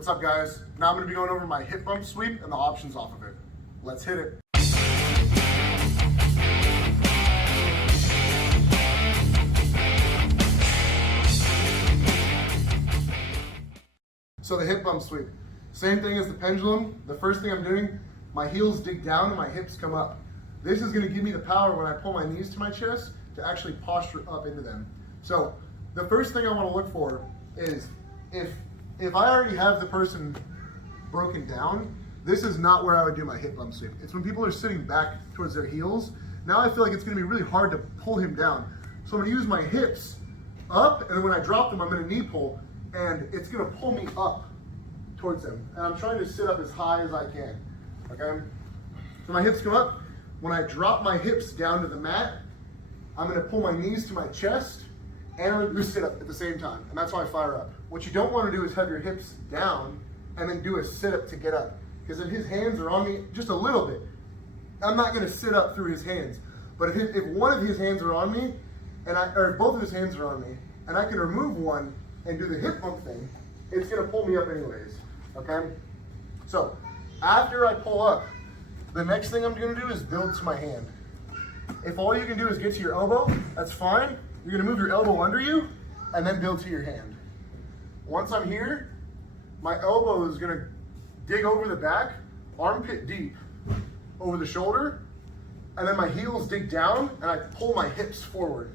What's up, guys? Now I'm going to be going over my hip bump sweep and the options off of it. Let's hit it. So the hip bump sweep, same thing as the pendulum. The first thing I'm doing, my heels dig down and my hips come up. This is going to give me the power when I pull my knees to my chest to actually posture up into them. So the first thing I want to look for is if I already have the person broken down, this is not where I would do my hip bump sweep. It's when people are sitting back towards their heels. Now I feel like it's going to be really hard to pull him down. So I'm going to use my hips up, and then when I drop them, I'm going to knee pull, and it's going to pull me up towards him. And I'm trying to sit up as high as I can, okay? So my hips come up. When I drop my hips down to the mat, I'm going to pull my knees to my chest, and I'm going to do sit up at the same time. And that's how I fire up. What you don't want to do is have your hips down and then do a sit up to get up. Because if his hands are on me just a little bit, I'm not going to sit up through his hands. But if one of his hands are on me, or if both of his hands are on me, and I can remove one and do the hip bump thing, it's going to pull me up anyways, okay? So after I pull up, the next thing I'm going to do is build to my hand. If all you can do is get to your elbow, that's fine. You're going to move your elbow under you and then build to your hand. Once I'm here, my elbow is going to dig over the back, armpit deep, over the shoulder, and then my heels dig down and I pull my hips forward.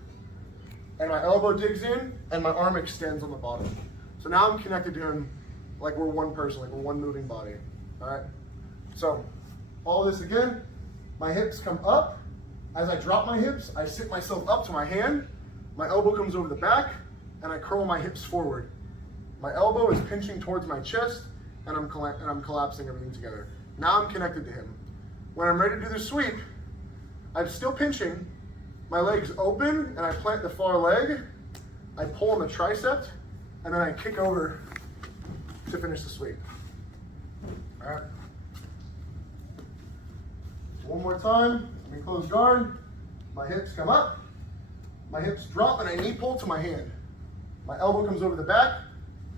And my elbow digs in and my arm extends on the bottom. So now I'm connected to him like we're one person, like we're one moving body, all right? So all this again, my hips come up. As I drop my hips, I sit myself up to my hand, my elbow comes over the back, and I curl my hips forward. My elbow is pinching towards my chest, and I'm collapsing everything together. Now I'm connected to him. When I'm ready to do the sweep, I'm still pinching, my legs open, and I plant the far leg, I pull on the tricep, and then I kick over to finish the sweep. All right. One more time, let me close guard, my hips come up, my hips drop, and I knee pull to my hand. My elbow comes over the back,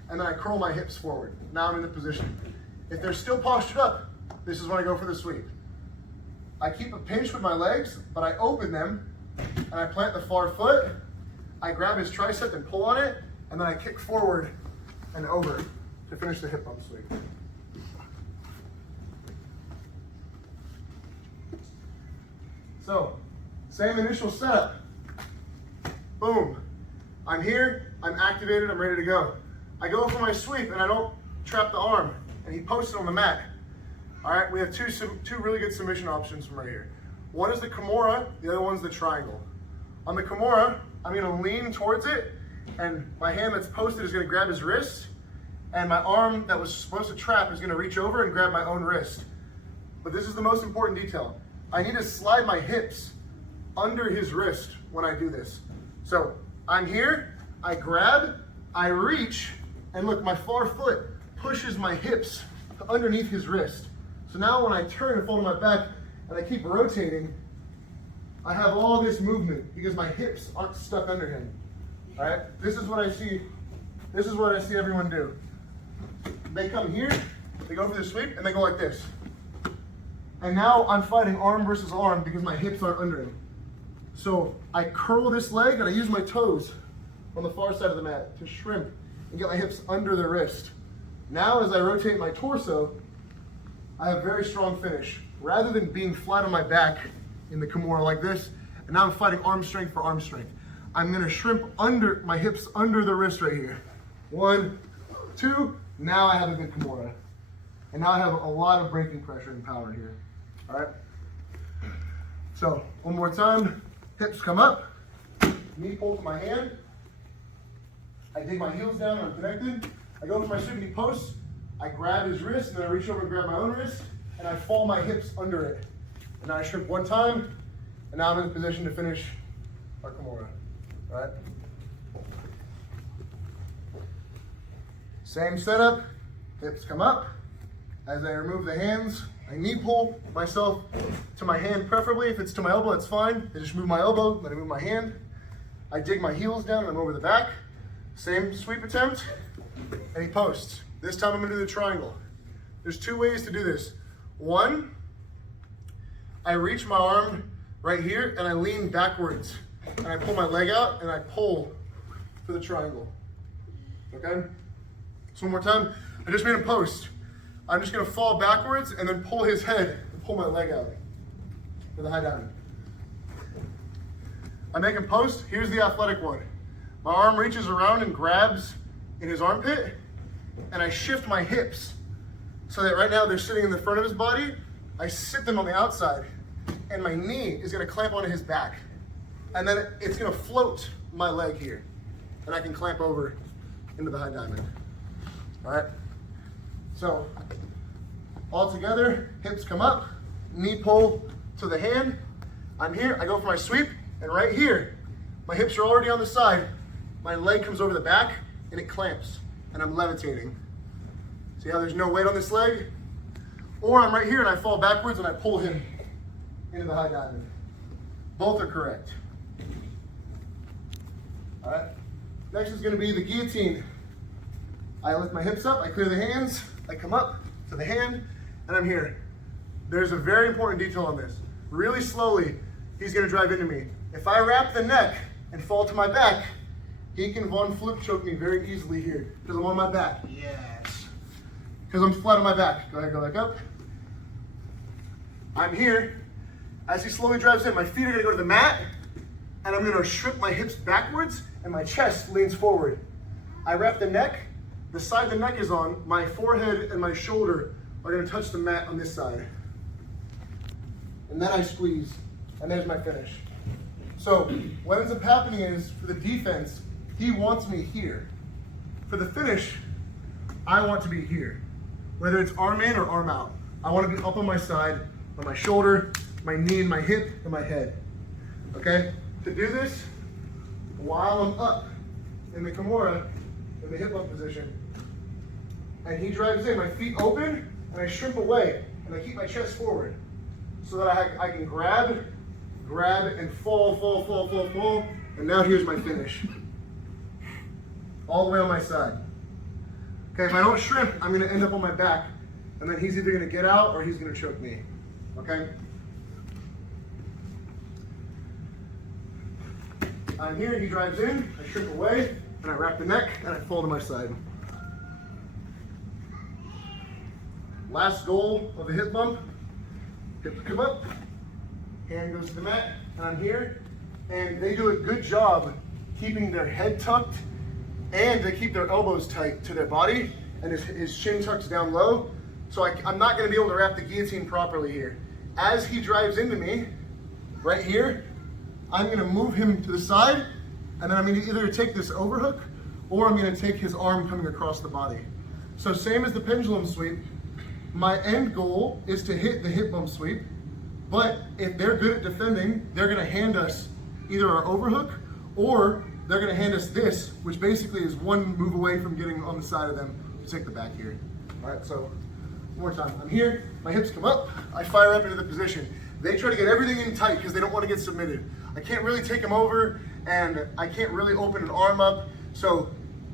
and then I curl my hips forward. Now I'm in the position. If they're still postured up, this is when I go for the sweep. I keep a pinch with my legs, but I open them, and I plant the far foot, I grab his tricep and pull on it, and then I kick forward and over to finish the hip bump sweep. So, same initial setup. Boom. I'm here, I'm activated, I'm ready to go. I go for my sweep and I don't trap the arm, and he posts it on the mat. All right, we have two really good submission options from right here. One is the Kimura, the other one's the triangle. On the Kimura, I'm gonna lean towards it, and my hand that's posted is gonna grab his wrist, and my arm that was supposed to trap is gonna reach over and grab my own wrist. But this is the most important detail. I need to slide my hips under his wrist when I do this. So I'm here, I grab, I reach, and look, my far foot pushes my hips underneath his wrist. So now when I turn and fold my back and I keep rotating, I have all this movement because my hips aren't stuck under him. All right, this is what I see everyone do. They come here, they go for the sweep, and they go like this. And now I'm fighting arm versus arm because my hips aren't under him. So I curl this leg and I use my toes on the far side of the mat to shrimp and get my hips under the wrist. Now as I rotate my torso, I have very strong finish. Rather than being flat on my back in the Kimura like this, and now I'm fighting arm strength for arm strength. I'm gonna shrimp under my hips under the wrist right here. 1, 2, now I have a good Kimura. And now I have a lot of braking pressure and power here. All right? So, one more time. Hips come up. Knee pull to my hand. I dig my heels down and I'm connected. I go for my sweep and he posts. I grab his wrist and then I reach over and grab my own wrist. And I fall my hips under it. And now I shrimp one time. And now I'm in the position to finish our Kimura. All right? Same setup. Hips come up. As I remove the hands, I knee pull myself to my hand, preferably. If it's to my elbow, that's fine. I just move my elbow, then I move my hand. I dig my heels down and I'm over the back. Same sweep attempt, and he posts. This time I'm gonna do the triangle. There's two ways to do this. One, I reach my arm right here and I lean backwards and I pull my leg out and I pull for the triangle, okay? So one more time, I just made a post. I'm just gonna fall backwards and then pull his head and pull my leg out for the high diamond. I make him post, here's the athletic one. My arm reaches around and grabs in his armpit and I shift my hips so that right now they're sitting in the front of his body. I sit them on the outside and my knee is gonna clamp onto his back. And then it's gonna float my leg here and I can clamp over into the high diamond. All right, so all together, hips come up, knee pull to the hand. I'm here, I go for my sweep, and right here, my hips are already on the side. My leg comes over the back and it clamps and I'm levitating. See how there's no weight on this leg? Or I'm right here and I fall backwards and I pull him into the high diamond. Both are correct. All right, next is gonna be the guillotine. I lift my hips up, I clear the hands, I come up to the hand, and I'm here. There's a very important detail on this. Really slowly, he's gonna drive into me. If I wrap the neck and fall to my back, he can Von Flip choke me very easily here, because I'm on my back. Yes. Because I'm flat on my back. Go ahead, go back up. I'm here. As he slowly drives in, my feet are gonna go to the mat, and I'm gonna strip my hips backwards, and my chest leans forward. I wrap the neck. The side the neck is on, my forehead and my shoulder are gonna touch the mat on this side. And then I squeeze, and there's my finish. So what ends up happening is, for the defense, he wants me here. For the finish, I want to be here. Whether it's arm in or arm out. I want to be up on my side, on my shoulder, my knee and my hip, and my head. Okay? To do this, while I'm up in the Kimura, in the hip up position, and he drives in, my feet open, and I shrimp away, and I keep my chest forward, so that I can grab, and fall, and now here's my finish. All the way on my side. Okay, if I don't shrimp, I'm gonna end up on my back, and then he's either gonna get out or he's gonna choke me, okay? I'm here, he drives in, I shrimp away, and I wrap the neck, and I fall to my side. Last goal of the hip bump, hip come up, hand goes to the mat, and I'm here, and they do a good job keeping their head tucked, and they keep their elbows tight to their body, and his chin tucks down low, so I'm not gonna be able to wrap the guillotine properly here. As he drives into me, right here, I'm gonna move him to the side, and then I'm gonna either take this overhook, or I'm gonna take his arm coming across the body. So same as the pendulum sweep, my end goal is to hit the hip bump sweep, but if they're good at defending, they're gonna hand us either our overhook, or they're gonna hand us this, which basically is one move away from getting on the side of them to take the back here. All right, so one more time. I'm here, my hips come up, I fire up into the position. They try to get everything in tight because they don't want to get submitted. I can't really take them over, and I can't really open an arm up. So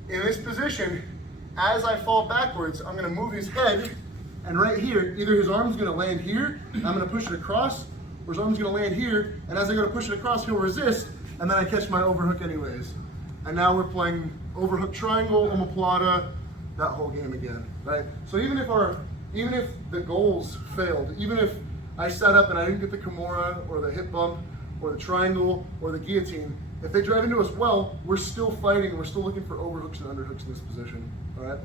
in this position, as I fall backwards, I'm gonna move his head, and right here, either his arm's gonna land here, and I'm gonna push it across, or his arm's gonna land here, and as I go to push it across, he'll resist, and then I catch my overhook anyways. And now we're playing overhook triangle, omoplata, that whole game again, right? So even if the goals failed, even if I sat up and I didn't get the Kimura or the hip bump or the triangle or the guillotine, if they drive into us well, we're still fighting, we're still looking for overhooks and underhooks in this position, all right?